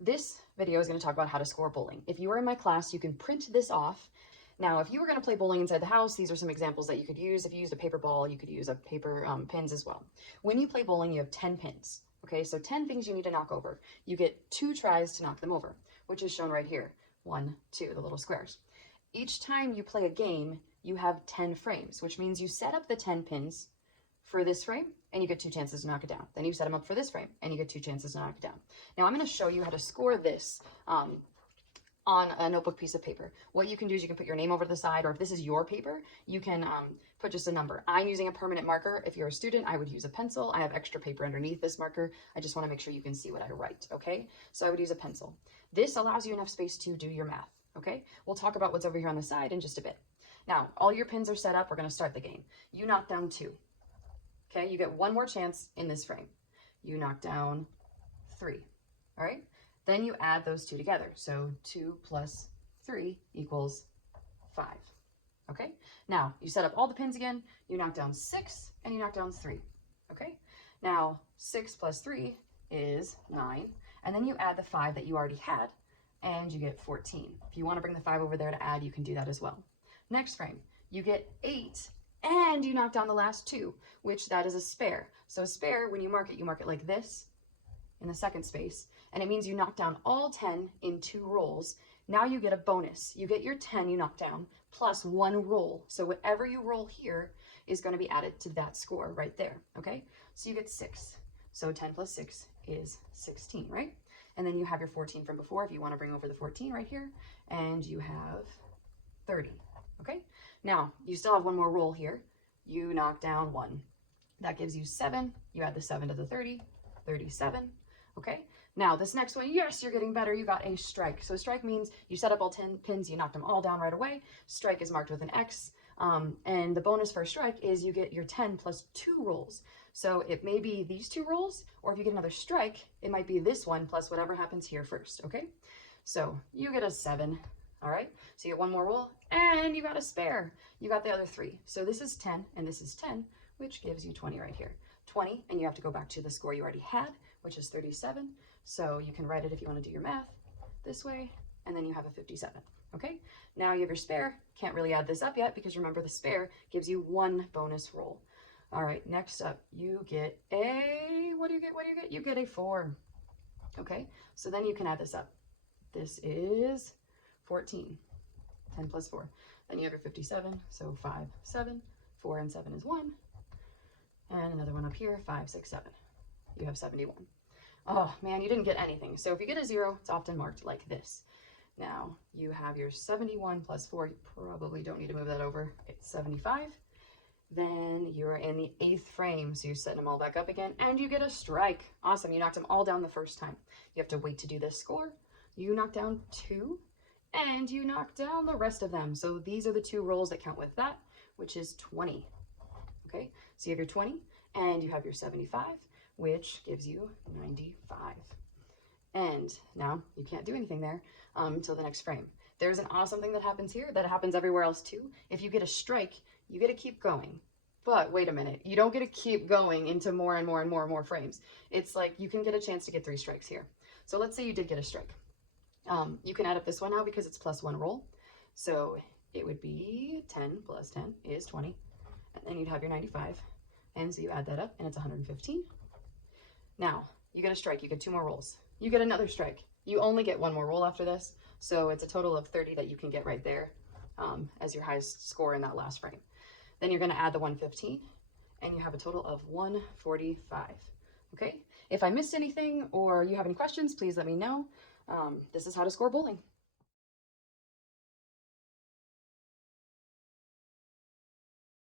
This video is going to talk about how to score bowling. If you are in my class, you can print this off. Now, if you were going to play bowling inside the house, these are some examples that you could use. If you used a paper ball, you could use a paper pins as well. When you play bowling, you have 10 pins. Okay, so 10 things you need to knock over. You get 2 tries to knock them over, which is shown right here. 1, 2, the little squares. Each time you play a game, you have 10 frames, which means you set up the 10 pins for this frame and you get 2 chances to knock it down. Then you set them up for this frame and you get 2 chances to knock it down. Now I'm going to show you how to score this on a notebook piece of paper. What you can do is you can put your name over to the side, or if this is your paper, you can put just a number. I'm using a permanent marker. If you're a student, I would use a pencil. I have extra paper underneath this marker. I just want to make sure you can see what I write, okay? So I would use a pencil. This allows you enough space to do your math, okay? We'll talk about what's over here on the side in just a bit. Now, all your pins are set up. We're going to start the game. You knock down 2, okay? You get 1 more chance in this frame. You knock down 3, all right? Then you add those 2 together. So 2 plus 3 equals 5. Okay? Now, you set up all the pins again. You knock down 6 and you knock down 3. Okay? Now, 6 plus 3 is 9. And then you add the 5 that you already had and you get 14. If you want to bring the 5 over there to add, you can do that as well. Next frame, you get 8 and you knock down the last 2, which that is a spare. So a spare, when you mark it like this in the second space, and it means you knock down all 10 in 2 rolls. Now you get a bonus. You get your 10 you knock down plus 1 roll. So whatever you roll here is going to be added to that score right there, okay? So you get 6. So 10 plus 6 is 16, right? And then you have your 14 from before if you want to bring over the 14 right here, and you have 30, okay? Now, you still have 1 more roll here. You knock down 1. That gives you 7. You add the 7 to the 30, 37. Okay, now this next one, yes, you're getting better. You got a strike. So strike means you set up all 10 pins, you knocked them all down right away. Strike is marked with an X. And the bonus for a strike is you get your 10 plus 2 rolls. So it may be these 2 rolls, or if you get another strike, it might be this one plus whatever happens here first, okay? So you get a 7, all right? So you get 1 more roll, and you got a spare. You got the other 3. So this is 10, and this is 10, which gives you 20 right here. 20, and you have to go back to the score you already had, which is 37. So you can write it if you want to do your math this way, and then you have a 57. Okay, now you have your spare. Can't really add this up yet because remember the spare gives you 1 bonus roll. All right, next up, you get a, what do you get? You get a 4. Okay, so then you can add this up. This is 14, 10 plus 4. Then you have your 57, so 5, 7, 4 and 7 is 1. And another one up here, 5, 6, 7. You have 71. Oh man, you didn't get anything. So if you get a 0, it's often marked like this. Now you have your 71 plus 4. You probably don't need to move that over. It's 75. Then you're in the 8th frame. So you're setting them all back up again and you get a strike. Awesome. You knocked them all down the first time. You have to wait to do this score. You knock down 2 and you knock down the rest of them. So these are the 2 rolls that count with that, which is 20. Okay, so you have your 20 and you have your 75, which gives you 95. And now you can't do anything there until the next frame. There's an awesome thing that happens here that happens everywhere else too. If you get a strike, you get to keep going. But wait a minute, you don't get to keep going into more and more and more and more frames. It's like you can get a chance to get 3 strikes here. So let's say you did get a strike. You can add up this one now because it's plus 1 roll. So it would be 10 plus 10 is 20. And then you'd have your 95. And so you add that up and it's 115. Now you get a strike, you get 2 more rolls. You get another strike. You only get 1 more roll after this. So it's a total of 30 that you can get right there as your highest score in that last frame. Then you're gonna add the 115 and you have a total of 145. Okay, if I missed anything or you have any questions, please let me know. This is how to score bowling.